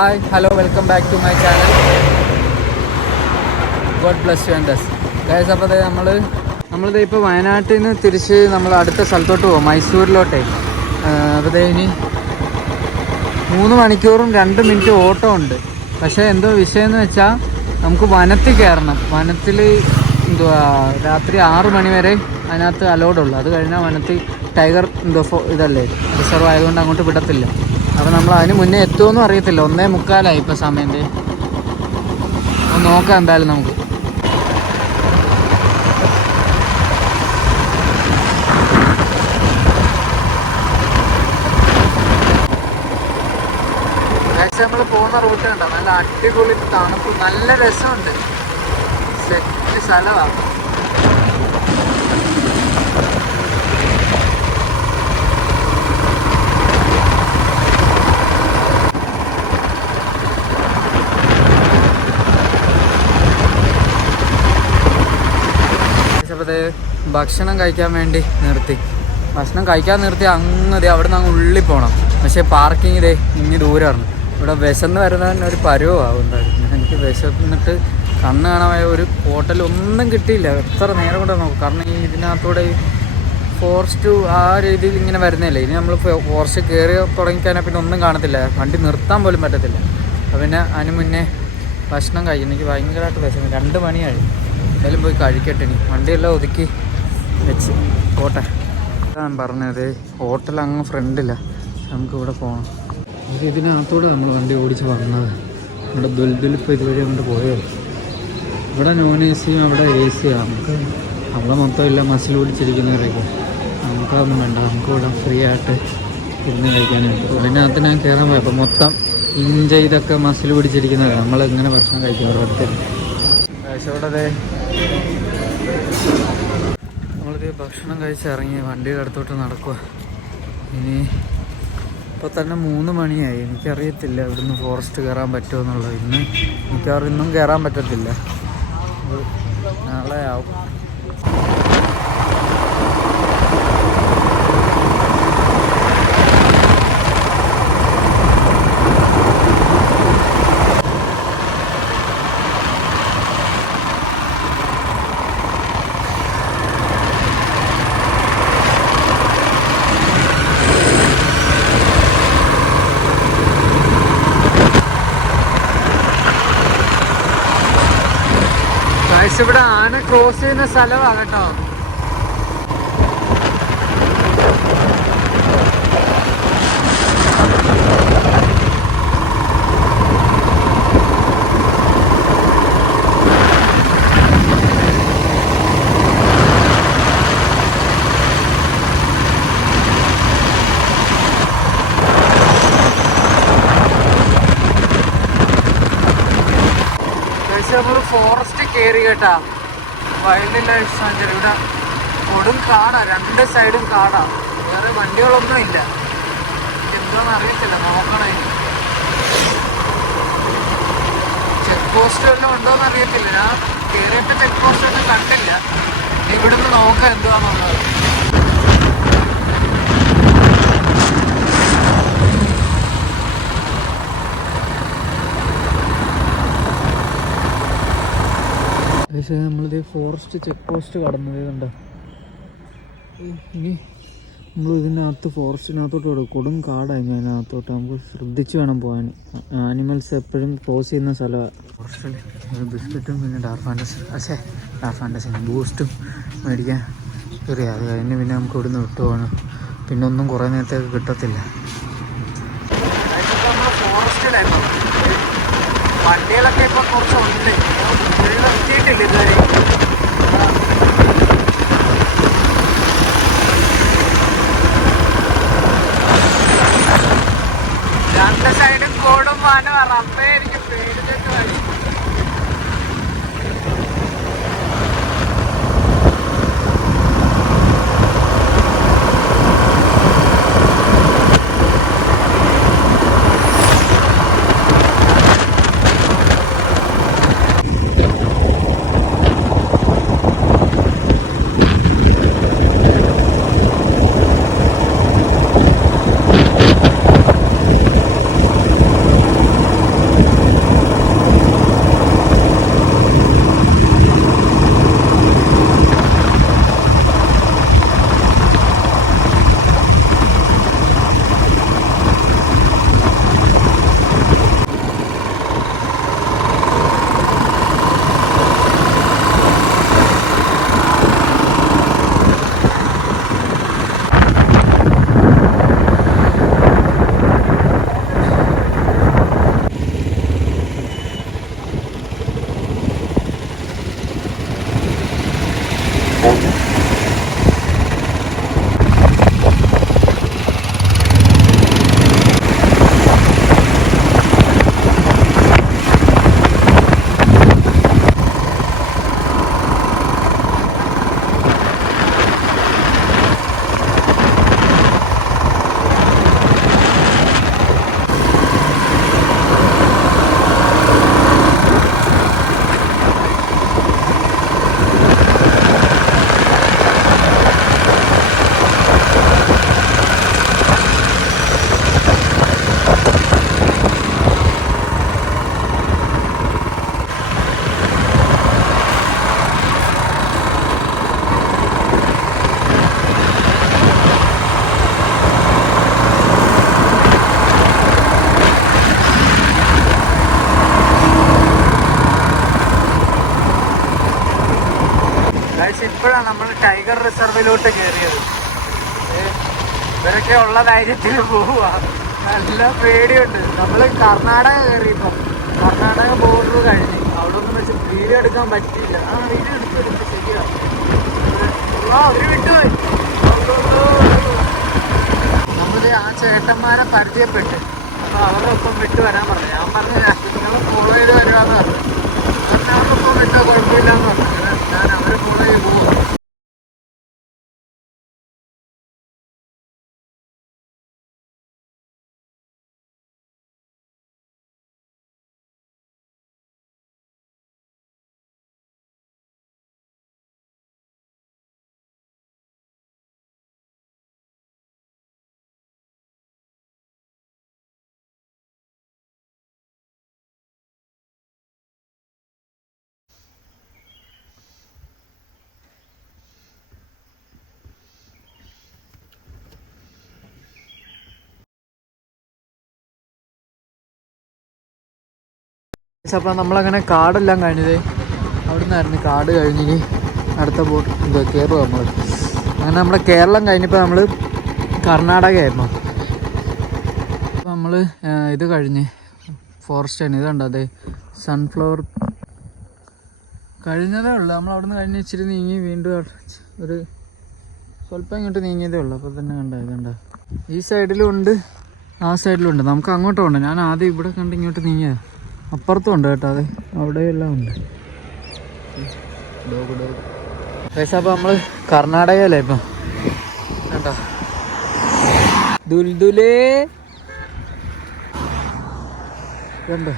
Hi hello welcome back to my channel. God bless you and us guys. അപ്പോൾ നമ്മളിത് ഇപ്പോൾ വയനാട്ടിൽ നിന്ന് തിരിച്ച് നമ്മൾ അടുത്ത സ്ഥലത്തോട്ട് പോകും, മൈസൂരിലോട്ടേ. അപ്പോൾ ഇനി 3 മണിക്കൂറും 2 മിനിറ്റ് ഓട്ടം ഉണ്ട്. പക്ഷേ എന്തോ വിഷയം എന്ന് വെച്ചാൽ നമുക്ക് വനത്തിൽ കയറണം. വനത്തിൽ രാത്രി 6 മണി വരെ അതിനകത്ത് അലോഡുള്ളൂ. അത് കഴിഞ്ഞാൽ വനത്തിൽ ടൈഗർ ഇതല്ലേ റിസർവ് ആയതുകൊണ്ട് അങ്ങോട്ട് വിടത്തില്ല. അപ്പോൾ നമ്മൾ അതിന് മുന്നേ എത്തുമെന്നും അറിയത്തില്ല. 1:45 ഇപ്പോൾ സമയം. നോക്കാം എന്തായാലും നമുക്ക്. നമ്മൾ പോകുന്ന റൂട്ട് കണ്ടോ, നല്ല അടിപൊളി തണുപ്പ്, നല്ല രസമുണ്ട്, സെറ്റ് സ്ഥലമാണ്. ഭക്ഷണം കഴിക്കാൻ വേണ്ടി നിർത്തി. അങ്ങ് അവിടെ നിന്ന് അങ്ങ് ഉള്ളിൽ പോകണം. പക്ഷേ പാർക്കിംഗ് ഇനി ദൂരമാണ്. ഇവിടെ വിശന്ന് വരുന്നതിന് ഒരു പരുവാകും എന്തായാലും. എനിക്ക് വിശന്നിട്ട് കണ്ണ് കാണാൻ ഒരു ഹോട്ടലൊന്നും കിട്ടിയില്ല. എത്ര നേരം കൂടെ നോക്കും. കാരണം ഇതിനകത്തൂടെ ഫോറസ്റ്റ് ആ രീതിയിൽ ഇങ്ങനെ വരുന്നില്ലേ. ഇനി നമ്മൾ ഫോറസ്റ്റ് കയറി തുടങ്ങിക്കഴിഞ്ഞാൽ പിന്നെ ഒന്നും കാണത്തില്ല, വണ്ടി നിർത്താൻ പോലും പറ്റത്തില്ല. അപ്പോൾ പിന്നെ അതിന് മുന്നേ ഭക്ഷണം കഴിക്കും. എനിക്ക് ഭയങ്കരമായിട്ട് വിശന്നു. 2 മണിയായി. എന്തായാലും പോയി കഴിക്കട്ടെ. ഇനി വണ്ടിയെല്ലാം ഒതുക്കി വെച്ച് പോട്ടെ. ഞാൻ പറഞ്ഞത് ഹോട്ടൽ അങ്ങ് ഫ്രണ്ടില്ല, നമുക്കിവിടെ പോകണം. ഇതിനകത്തോടെ നമ്മൾ വണ്ടി ഓടിച്ച് വന്നത്. ഇവിടെ ദുൽദുലിപ്പോൾ ഇതുവരെ അങ്ങോട്ട് പോയത്. ഇവിടെ നോൺ എ സിയും അവിടെ എ സിയാണ്. നമുക്ക് അവിടെ മൊത്തം ഇല്ല മസിൽ പിടിച്ചിരിക്കുന്നവരൊക്കെ. നമുക്കതൊന്നും വേണ്ട. നമുക്കിവിടെ ഫ്രീ ആയിട്ട് ഇരുന്ന് കഴിക്കാനായിട്ട്. ഇതിനകത്ത് ഞാൻ കയറാൻ പോയപ്പോൾ മൊത്തം ഇതൊക്കെ മസിൽ പിടിച്ചിരിക്കുന്നവരാണ്. നമ്മളെങ്ങനെ ഭക്ഷണം കഴിക്കും ഓരോരുത്തർ. ഇവിടെ നമ്മളിത് ഭക്ഷണം കഴിച്ചിറങ്ങി വണ്ടിയുടെ അടുത്തോട്ട് നടക്കുക. ഇനി ഇപ്പോൾ തന്നെ 3 മണിയായി. എനിക്കറിയത്തില്ല ഇവിടുന്ന് ഫോറസ്റ്റ് കയറാൻ പറ്റുമോ എന്നുള്ളത്. ഇന്നും കയറാൻ പറ്റത്തില്ല. നാളെ ആവും. ഇവിടെ ആന ക്രോസ് ചെയ്യുന്ന സ്ഥലമാണ് കേട്ടോ. നമ്മൾ ഫോറസ്റ്റ് കയറി കേട്ടാ. Wild life sanctuary. ഇവിടെ കൊടും കാടാ, 2 സൈഡും കാടാ. വേറെ വണ്ടികളൊന്നും ഇല്ല. എന്താണെന്ന് അറിയത്തില്ല, നോക്കണേ. ചെക്ക് പോസ്റ്റ് വല്ലതും ഉണ്ടോയെന്ന് അറിയത്തില്ല. ഞാൻ കയറിയപ്പോൾ ചെക്ക് പോസ്റ്റ് ഒന്നും കണ്ടില്ല. ഇവിടുന്ന് നോക്കാം എന്തുവാന്നുള്ളത്. പക്ഷേ നമ്മളിത് ഫോറസ്റ്റ് ചെക്ക് പോസ്റ്റ് കടന്നത് കണ്ടോ. ഇനി നമ്മൾ ഇതിനകത്ത് ഫോറസ്റ്റിനകത്തോട്ട് വിടും. കൊടും കാടായി. അതിനകത്തോട്ട് നമുക്ക് ശ്രദ്ധിച്ച് വേണം പോകാൻ. ആനിമൽസ് എപ്പോഴും ക്രോസ് ചെയ്യുന്ന സ്ഥലമാണ്. ഫോറസ്റ്റിൽ ബിസ്ക്കറ്റും പിന്നെ ഡാർഫാൻറ്റസിന് ബൂസ്റ്റും മേടിക്കാൻ കയറി. അത് കഴിഞ്ഞ് പിന്നെ നമുക്ക് ഇവിടുന്ന് വിട്ടു പോകണം. പിന്നെ ഒന്നും കുറേ നേരത്തേക്ക് കിട്ടത്തില്ല. ഫോറസ്റ്റിലായിരുന്നു. വണ്ടികളൊക്കെ ഇപ്പോൾ കുറച്ചുണ്ട്, എത്തിയിട്ടില്ല ഇതുവരെ. രണ്ട് സൈഡും കോടും വനം. റബ്ബേ എനിക്ക് പേടിച്ചിട്ട് വഴി. ഇപ്പോഴാണ് നമ്മൾ ടൈഗർ റിസർവിലോട്ട് കയറിയത്. ഇവരൊക്കെ ഉള്ള ധൈര്യത്തിൽ പോവുക. നല്ല പേടിയുണ്ട്. നമ്മൾ കർണാടക കയറിയപ്പോൾ കർണാടക ബോർഡർ കഴിഞ്ഞ് അവിടെ ഒന്നും വെച്ച് വീഡിയോ എടുക്കാൻ പറ്റില്ല. വീഡിയോ എടുത്ത് ശരിയാണ്. അവര് വിട്ടുപോയി. നമ്മൾ ആ ചേട്ടന്മാരെ പരിചയപ്പെട്ട് അപ്പോൾ അവരുടെ ഒപ്പം വിട്ട് വരാൻ പറഞ്ഞു. ഞാൻ പറഞ്ഞു നിങ്ങൾ ഫോളോ ചെയ്ത് വരുവാന്ന് പറഞ്ഞു. അവരൊപ്പം വിട്ടാൽ കുഴപ്പമില്ലാന്ന് പറഞ്ഞു. ഞാൻ അവരെ ഫോളോ ചെയ്ത് പോകും. അപ്പോൾ നമ്മളങ്ങനെ കാടെല്ലാം കഴിഞ്ഞത് അവിടെ നിന്നായിരുന്നു. കാട് കഴിഞ്ഞിട്ട് അടുത്ത ബോട്ട് കയറുക നമ്മൾ. അങ്ങനെ നമ്മുടെ കേരളം കഴിഞ്ഞപ്പോൾ നമ്മൾ കർണാടകയായിരുന്നു. അപ്പോൾ നമ്മൾ ഇത് കഴിഞ്ഞ് ഫോറസ്റ്റ് ആണ്. ഇതുണ്ടോ അതെ സൺഫ്ലവർ കഴിഞ്ഞതേ ഉള്ളൂ. നമ്മൾ അവിടെ നിന്ന് കഴിഞ്ഞ് ഇച്ചിരി നീങ്ങി വീണ്ടും ഒരു സ്വല്പം ഇങ്ങോട്ട് നീങ്ങിയതേ ഉള്ളൂ. അപ്പോൾ തന്നെ കണ്ടോ ഇതുണ്ടോ ഈ സൈഡിലും ഉണ്ട് ആ സൈഡിലും ഉണ്ട്. നമുക്ക് അങ്ങോട്ടും ഉണ്ട്. ഞാൻ ആദ്യം ഇവിടെ കണ്ട് ഇങ്ങോട്ട് നീങ്ങിയത്. അപ്പുറത്തും ഉണ്ട് കേട്ടോ. അതെ അവിടെയെല്ലാം ഉണ്ട്. അപ്പോൾ നമ്മൾ കർണാടകയല്ലേ ഇപ്പം കേട്ടോ. ദുൽദുലേ കണ്ടോ.